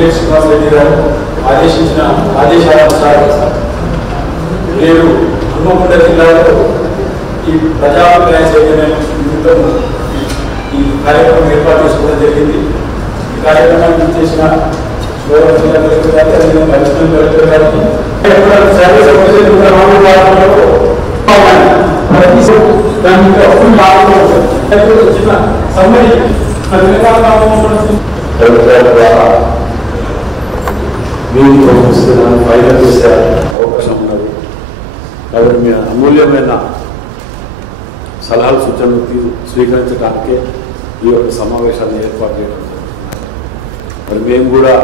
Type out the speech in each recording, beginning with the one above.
పొంగులేటి శ్రీనివాసరెడ్డి గారు ఆదేశించిన ఆదేశానుసారం నేను హన్మకొండ జిల్లాలో ఈ ప్రజాభిప్రాయ సేకరణ నిమిత్తం ఈ కార్యక్రమం ఏర్పాటు చేసుకోవడం జరిగింది. ఈ కార్యక్రమాన్ని చేసిన గౌరవ జిల్లా కలెక్టర్ గారికి అదేవిధంగా అడిషనల్ కలెక్టర్ గారికి సర్వీస్ చిన్న సమ్మరి మీరు పంపిస్తున్నాను ఫైనల్ చేసే అవకాశం ఉన్నది. కాబట్టి మీ అమూల్యమైన సలహాలు సూచనలు స్వీకరించడానికే ఈ యొక్క సమావేశాన్ని ఏర్పాటు చేయడం. మరి మేము కూడా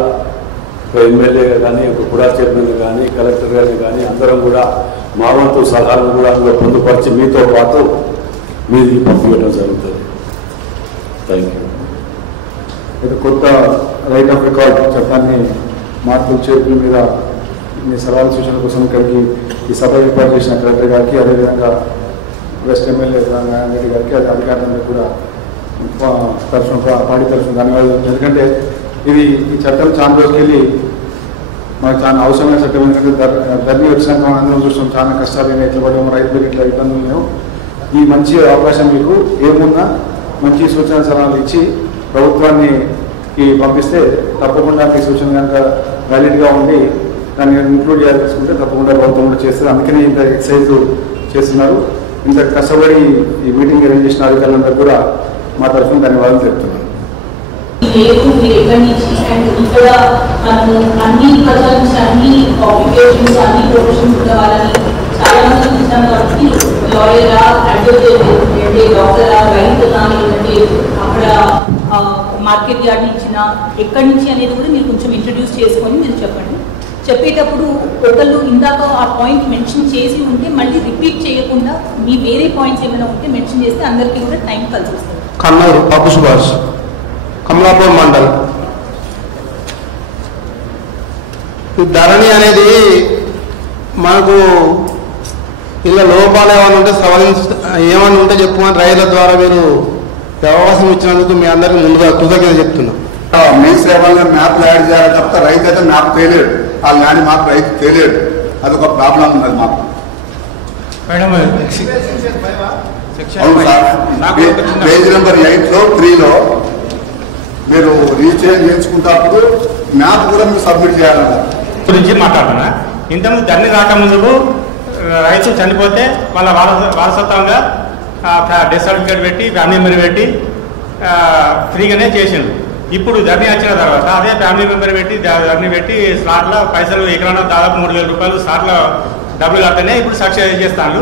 ఒక ఎమ్మెల్యేగా కానీ ఒక కుడా చైర్మన్ కానీ కలెక్టర్ గారిని కానీ అందరం కూడా మా వంతు సలహాలను కూడా అందులో పొందుపరిచి మీతో పాటు మీది పంపించడం జరుగుతుంది. Thank you. ఇది కొత్త రైట్ ఆఫ్ రికార్డ్ చట్టాన్ని మార్పులు చేర్పుల మీద మీ సలహాల సూచనల కోసం ఇక్కడికి ఈ సభ ఏర్పాటు చేసిన కలెక్టర్ గారికి అదేవిధంగా వెస్ట్ ఎమ్మెల్యే రెడ్డి గారికి అది అధికారులందరికీ కూడా తరఫున పార్టీ తరఫున ధన్యవాదాలు. ఎందుకంటే ఇది ఈ చట్టం చాలా రోజుకి వెళ్ళి మనకు చాలా అవసరమైన చట్టం. ఎందుకంటే ధరణి వచ్చినాక మనం అందరం చూస్తాం చాలా కష్టాలు ఎట్లా పడేమో రైతులకు ఇట్లా ఇబ్బందులు లేవు. ఈ మంచి అవకాశం మీకు ఏమున్నా మంచి సూచన సలహాలు ఇచ్చి ప్రభుత్వాన్ని పంపిస్తే తప్పకుండా మీ సూచన కనుక వ్యాలిడ్గా ఉండి దాన్ని ఇంక్లూడ్ చేయాల్సుకుంటే తప్పకుండా ప్రభుత్వం కూడా చేస్తుంది. అందుకని ఇంత ఎక్సైజ్ చేస్తున్నారు. ఇంత కష్టపడి ఈ మీటింగ్ అరేంజ్ చేసిన అధికారులందరూ కూడా మా తరఫున ధన్యవాదాలు చెప్తున్నాను. మార్కెట్ యార్డ్ ఇచ్చిన ఎక్కడి నుంచి అనేది కూడా మీరు కొంచెం ఇంట్రడ్యూస్ చేసుకొని మీరు చెప్పండి. చెప్పేటప్పుడు ఒకళ్ళు ఇందాక ఆ పాయింట్ మెన్షన్ చేసి ఉంటే మళ్ళీ రిపీట్ చేయకుండా మీ వేరే పాయింట్స్ ఏమైనా ఉంటే మెన్షన్ చేస్తే అందరికీ కూడా టైం కలిసి వస్తుంది. కన్నూరు పాపు సుభాష్, కమలాపూర్ మండల్. ఈ ధరణి అనేది మనకు ఇలా లోపాలు ఏమైనా ఉంటే ఏమైనా ఉంటే చెప్పుమని రైతుల ద్వారా మీరు అవకాశం ఇచ్చినందుకు మీ అందరికీ ముందుగా కృతజ్ఞత చెప్తున్నాం. మీ సేవల్లో మ్యాప్ యాడ్ చేయాలి తప్ప రైతు అయితే మ్యాప్ తెలియదు. ఆ ల్యాండ్ మాకు రైతు తెలియదు. అదొక ప్రాబ్లం ఉన్నది మాకు. అవును సార్, పేజ్ నెంబర్ 8లో 3లో మీరు రీచేంజ్ చేయించుకుంటప్పుడు మ్యాప్ కూడా మీరు సబ్మిట్ చేయాలన్నారు గురించి మాట్లాడుతున్నా. ఇంతకుముందు ధరణి రాకముందుకు రైతు చనిపోతే వాళ్ళ వారసత్వంగా డెత్ సర్టిఫికేట్ పెట్టి ఫ్యామిలీ మెంబర్ పెట్టి ఫ్రీగానే చేసిండు. ఇప్పుడు ధరణి వచ్చిన తర్వాత అదే ఫ్యామిలీ మెంబర్ పెట్టి ధరణి పెట్టి స్లాట్లో పైసలు ఎకరాన దాదాపు 3,000 రూపాయలు స్లాట్లో డబ్బులు కడితేనే ఇప్పుడు సక్సెస్ చేస్తాను.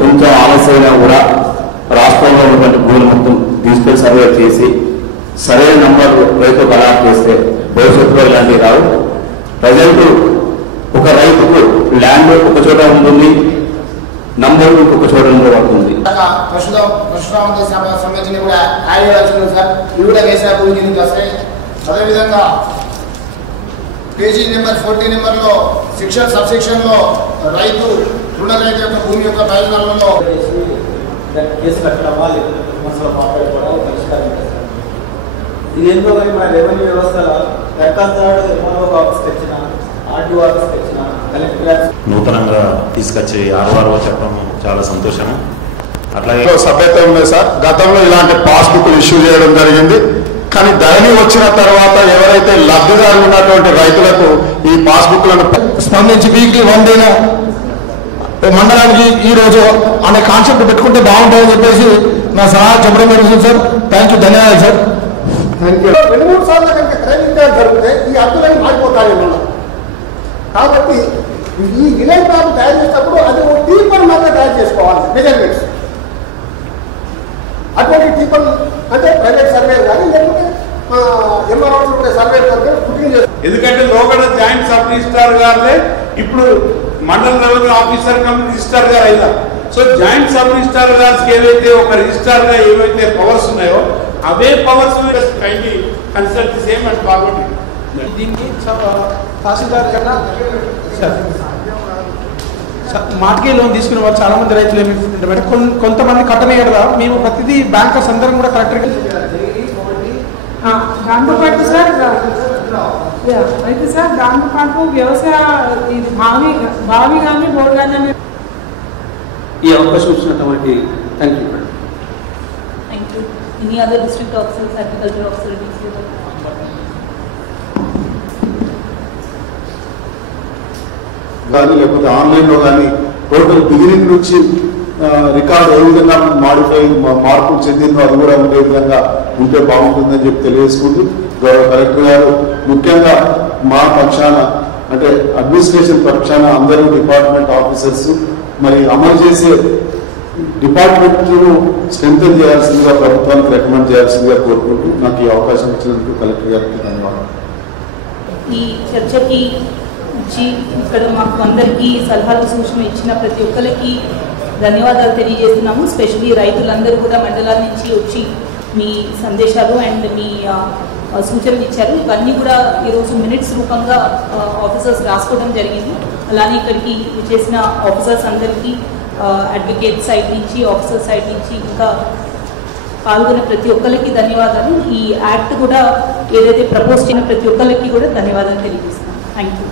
కొంచెం ఆలస్యంగా కూడా రాష్ట్రంలో ఉన్నటువంటి భూములు మొత్తం డిజిటల్ సర్వే చేసి సరైన నంబర్ రైతుకు అలాట్ చేస్తే భవిష్యత్తులో ఇలాంటివి రావు. ప్రజెంట్ ఒక రైతుకు ల్యాండ్ ఒక చోట ఉంటుంది, నంబర్ ఒక చోట పడుతుంది. సంబంధించి కూడా యాడ్ చేయాల్సింది సార్. ఇవి కూడా వేసే గురించి వస్తాయి. అదేవిధంగా పేజీ నెంబర్ 40 నెంబర్లో సెక్షన్ సబ్ సెక్షన్లో రైతు రుణరైతు యొక్క భూమి యొక్క ప్రయోజనాలలో కేసు కట్టడమా లేకపోతే విమర్శలు మాట్లాడుకోవడం పరిష్కారం చేస్తారు. ఇది ఏందో కానీ మన రెవెన్యూ వ్యవస్థలో దరఖాస్తుదారుడు ఎంఆర్ఓ ఆఫీస్కి వచ్చిన ఆర్టీఓ ఆఫీస్కి వచ్చిన కలెక్టర్ నూతనంగా తీసుకొచ్చి ఆర్ఓ చెప్పడం చాలా సంతోషం. అట్లాగే సభ్యత ఉంది సార్. గతంలో ఇలాంటి పాస్బుక్లు ఇష్యూ చేయడం జరిగింది. కానీ ధరణి వచ్చిన తర్వాత ఎవరైతే లబ్ధిదారులు ఉన్నటువంటి రైతులకు ఈ పాస్బుక్లను స్పందించి వీక్లీ 1 డే మండలానికి ఈ రోజు అనే కాన్సెప్ట్ పెట్టుకుంటే బాగుంటుందని చెప్పేసి నా సలహా చెప్పడం జరుగుతుంది సార్. థ్యాంక్ యూ, ధన్యవాదాలు సార్. 2-3 సార్లు కనుక ట్రైనింగ్ జరిగితే ఈ అద్దులన్నీ మారిపోతాయి మనం. కాబట్టి ఈ విలేజ్ మ్యాప్ తయారు చేసేటప్పుడు అది ఒక టీపర్ మాత్రం తయారు చేసుకోవాలి. మెజర్మెంట్స్ అటువంటి టీపర్ అంటే ప్రైవేట్ సర్వే కానీ లేకపోతే ఎంఆర్ఓ సర్వే పుట్టింగ్ చేస్తారు. ఎందుకంటే లోగడ జాయింట్ సబ్ రిజిస్ట్రార్ గారే ఇప్పుడు మండల లెవెల్ ఆఫీసర్ కమ్ రిజిస్ట్రార్ గారు అయినా. సో జాయింట్ సబ్ రిజిస్ట్రార్ గారికి ఏవైతే ఒక రిజిస్ట్రార్ గా ఏవైతే పవర్స్ ఉన్నాయో అవే powers kindly consult the same and forward. దీనికి తహసీల్దార్ కన్నా మార్కే లోన్ తీసుకునే వాళ్ళు చాలా మంది రైతులు ఏమి కొంతమంది కట్టనే కదా మేము ప్రతిదీ బ్యాంకర్స్ అందరం కూడా కరెక్ట్గా దాంతో పాటు సార్ అయితే సార్ దాంతోపాటు వ్యవసాయ ఇది భావి కానీ బోర్డు కానీ ఈ అవకాశం ఇచ్చినటువంటి thank you. Thank you. Any other district officers, agriculture officer కానీ లేకపోతే ఆన్లైన్లో కానీ టోటల్ బిగినింగ్ నుంచి రికార్డ్ ఏ విధంగా మార్పులు చెందిందో అది కూడా ఉండే విధంగా ఉంటే బాగుంటుందని చెప్పి తెలియజేసుకుంటూ గౌరవ కలెక్టర్ గారు ముఖ్యంగా మా పక్షాన అంటే అడ్మినిస్ట్రేషన్ పక్షాన అందరూ డిపార్ట్మెంట్ ఆఫీసర్స్ మరి అమలు చేసే డిపార్ట్మెంట్ను స్ట్రెంథెన్ చేయాల్సిందిగా ప్రభుత్వానికి రికమెండ్ చేయాల్సిందిగా కోరుకుంటూ నాకు ఈ అవకాశం ఇచ్చినందుకు కలెక్టర్ గారికి ధన్యవాదాలు. ఈ చర్చకి ఇక్కడ మాకు అందరికీ సలహాలు సూచనలు ఇచ్చిన ప్రతి ఒక్కరికి ధన్యవాదాలు తెలియజేస్తున్నాము. స్పెషల్లీ రైతులందరూ కూడా మండలాల నుంచి వచ్చి మీ సందేశాలు అండ్ మీ సూచనలు ఇచ్చారు. ఇవన్నీ కూడా ఈరోజు మినిట్స్ రూపంగా ఆఫీసర్స్ రాసుకోవడం జరిగింది. అలానే ఇక్కడికి చేసిన ఆఫీసర్స్ అందరికీ అడ్వకేట్ సైడ్ నుంచి, ఆఫీసర్ సైడ్ నుంచి ఇంకా పాల్గొన్న ప్రతి ఒక్కరికి ధన్యవాదాలు. ఈ యాక్ట్ కూడా ఏదైతే ప్రపోజ్ చేసిన ప్రతి ఒక్కరికి కూడా ధన్యవాదాలు తెలియజేస్తున్నాను. Thank you.